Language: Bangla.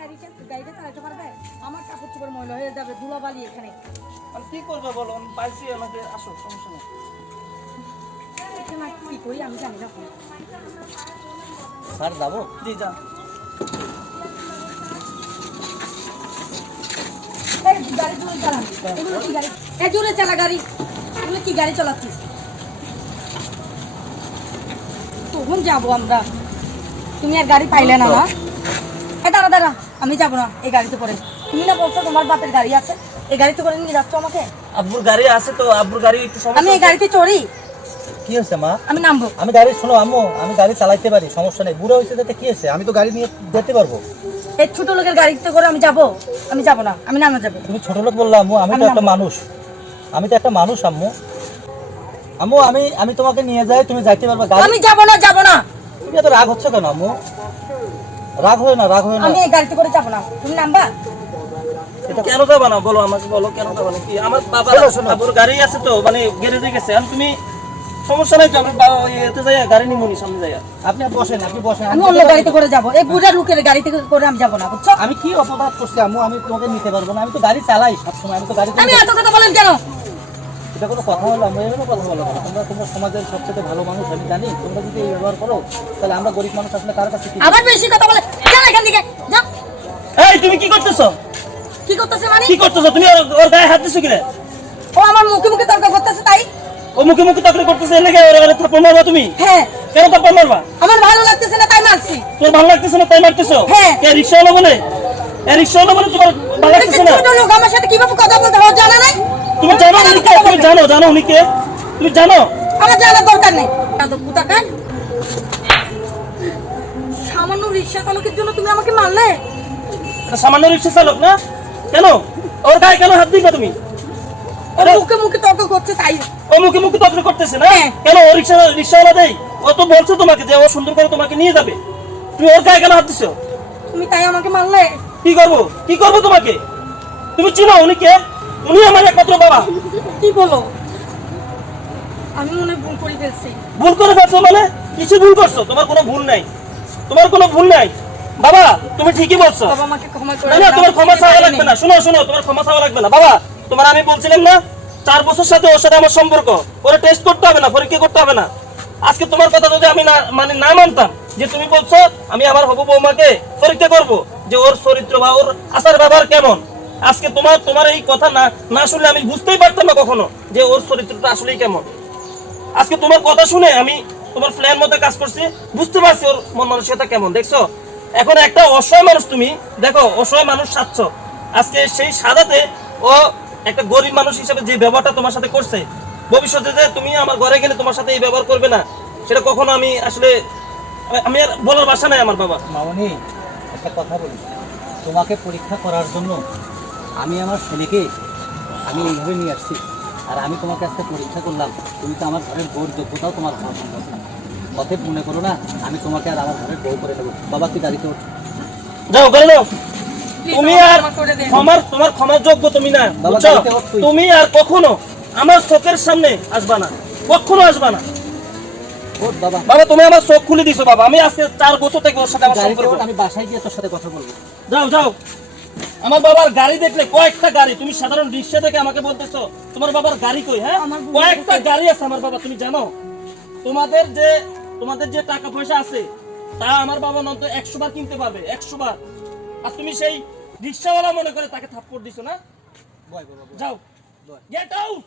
গাড়িটা চালাতে পারবে? আমার কাপড় চোপড় ময়লা হয়ে যাবে, ধুলাবালি এখানে। আমি কি করবো বলো, আমি পাইছি, আমাকে আসো, সমস্যা নেই। কি করি আমি জানি না। স্যার যাবো? জি যা। গাড়ি জোরে চালান, এগুলো কি গাড়ি? জোরে চালা গাড়ি, এগুলো কি গাড়ি চালাচ্ছিস? কখন যাবো আমরা? তুমি আর গাড়ি পাইলে না? দাঁড়া দাঁড়া, আমি যাবো না এই গাড়িতে করে। তুমি না বলছো তোমার বাপের গাড়ি আছে, এই গাড়িতে করে নিয়ে যাচ্ছ আমাকে? আব্বুর গাড়ি আছে তো, আব্বুর গাড়ি একটু সমস্যা। আমি এই গাড়িতে চড়ি? কি হয়েছে মা? আমি নামবো। আমি গাড়ি, শোনো আম্মু, আমি গাড়ি চালাইতে পারি, সমস্যা নেই। বুড়ো হয়েছে যেতে কি হয়েছে, আমি তো গাড়ি নিয়ে যেতে পারবো। এই ছোট লোকের গাড়িতে করে আমি যাবো? আমি যাবো না, আমি নামে যাবো। তুমি ছোট লোক বললা আম্মু, আমি তো একটা মানুষ, আমি তো একটা মানুষ আম্মু। আম্মু আমি তোমাকে নিয়ে যাই, তুমি যাইতে পারবে? আমি যাবো না, যাবো না। তুমি এত রাগ হচ্ছে কেন আম্মু? রাগ হয় না, রাগ হয় না। আমি এই গাড়িতে করে যাবো না, তুমি নামবা। এটা কেন যাবা না বলো, আমাকে বলো কেন যাবা না? কি আমার বাবা আব্বুর গাড়ি আছে তো, মানে গ্যারেজে গেছে। আর তুমি সমস্যা নাই তো, আমার বাবা এতে যাই গাড়ি নিমুনি, সামনে যাই। আপনি বসেন, আপনি বসেন। আমি অন্য গাড়িতে করে যাবো, এই বুড়া লোকের গাড়িতে করে আমি যাবো না, বুঝছো? আমি কি অপরাধ করছি আম্মু? আমি তোমাকে নিতে পারবো না, আমি তো গাড়ি চালাই সবসময়, আমি তো গাড়ি। আমি এত কথা বলেন কেন? এটা কোনো কথা হলো? আমরা এভাবে কথা বলো না। তোমরা সমাজের সবচেয়ে ভালো মানুষ, আমি জানি। তোমরা যদি এই ব্যবহার করো, তাহলে আমরা গরিব মানুষ আসলে কার কাছে কি? আবার বেশি কথা বলে, যাও এখান থেকে, যাও। এই তুমি কি করতেছো? কি করতেছে মানে? কি করতেছো তুমি? ওর গায়ে হাত দিছো কিরে? ও আমার মুখে মুখে তর্ক করতেছে, তাই? ও মুখে মুখে তকরে করতেছে, এর লাগে ওর থাপ্পড় মারবা তুমি? হ্যাঁ। কেন থাপ্পড় মারবা? আমার ভালো লাগতেছে না তাই মারছি। তোর ভালো লাগতেছে না তাই মারতেছো? হ্যাঁ। কে রিকশাওয়ালা বলে? এই রিকশাওয়ালা বলে তোমার ভালো লাগতেছে না? ছোট লোক আমার সাথে কিভাবে কথা বলতে হয় জানা নাই? তুমি জানো উনি কে? তুমি জানো উনি কে? তুমি জানো? আমার জানার দরকার নেই। তো কুতাকার, সামান্য রিকশা চালকের জন্য তুমি আমাকে মারলে? এটা সামান্য রিকশা চালক না? কেন ওর গায়ে কেন হাত দিবা তুমি? ওর মুখে মুখে তর্ক করছে তাই। ও মুখে মুখে তর্ক করতেছে না? হ্যাঁ। কেন ও রিকশাওয়ালা দেই? ও তো বলছে তোমাকে যে ও সুন্দর করে তোমাকে নিয়ে যাবে, তুমি ওর গায়ে কেন হাত দিছো? তুমি তাই আমাকে মারলে? কি করবো তোমাকে? তুমি চিনো উনি কে? উনি আমার একমাত্র বাবা। কি বলো? আমি মনে হয় ভুল করে ফেলছি। ভুল করে ফেলছো মানে? কিছু ভুল করছো? তোমার কোনো ভুল নাই, তোমার কোনো ভুল নাই বাবা, তুমি ঠিকই বলছো। বাবা আমাকে ক্ষমা করে না দাও। তোমার ক্ষমা চাওয়া লাগবে না। শোনো তোমার ক্ষমা চাওয়া লাগবে না বাবা। তোমার আমি বলছিলাম না 4 বছর সাথে ওর সাথে আমার সম্পর্ক, ওরা টেস্ট করতে হবে না, পরীক্ষা করতে হবে না। আজকে তোমার কথা যদি আমি না মানতাম, যে তুমি বলছো আমি আমার হবু বৌমাকে পরীক্ষা করব যে ওর চরিত্র বা ওর আচার ব্যবহার কেমন, আজকে তোমার এই কথা না শুনলে আমি বুঝতেই পারতাম না কখনো যে ওর চরিত্রটা আসলেই কেমন। আজকে তোমার কথা শুনে আমি তোমার প্ল্যান মতো কাজ করছি, বুঝতে পারছি ওর মন মানসিকতা কেমন। দেখছো এখন একটা অসহায় মানুষ, তুমি দেখো অসহায় মানুষ সাজছ, আজকে সেই সাজাতে ও একটা গরিব মানুষ হিসেবে যে ব্যবহারটা তোমার সাথে করছে, ভবিষ্যতে যে তুমি আমার ঘরে গেলে তোমার সাথে এই ব্যবহার করবে না, সেটা কখনো আমি আসলে আমি আর বলার ভাষা নাই আমার বাবা। মামনি, একটা কথা বলি, তোমাকে পরীক্ষা করার জন্য আমি আমার ছেলেকে আমি এইভাবে নিয়ে আসছি। আর আমি তোমাকে আজকে পরীক্ষা করলাম, তুমি তো আমার ঘরের বউর যোগ্যতাও তোমার হওয়া সম্ভব না। অতএব মনে করো না আমি তোমাকে আর আমার ঘরের বউ করে নেবো। বাবা তুই গাড়িতে ওঠ, যাও করে নাও। তুমি আর তোমার ক্ষমার যোগ্য তুমি না, বুঝছো? তুমি আর কখনো আমার চোখের সামনে আসবা না, কখনো আসবা না। বাবা তুমি আমার চোখ খুলে দিছো বাবা। আমি আজকে 4 বছর থেকে ওর সাথে আমার সম্পর্ক। আমি বাসায় গিয়ে তোর সাথে কথা বলবো। যাও। আমার বাবার গাড়ি দেখলে কয়েকটা গাড়ি, তুমি সাধারণ রিক্সা থেকে আমাকে বলতেছো তোমার বাবার গাড়ি কই? হ্যাঁ, কয়েকটা গাড়ি আছে আমার বাবা। তুমি জানো তোমাদের যে টাকা পয়সা আছে তা আমার বাবা নয়ত 100 বার কিনতে পারবে, 100 বার। আর তুমি সেই রিক্সাওয়ালা মনে করে তাকে থাপ্পড় দিছো না? যাও, গেট আউট।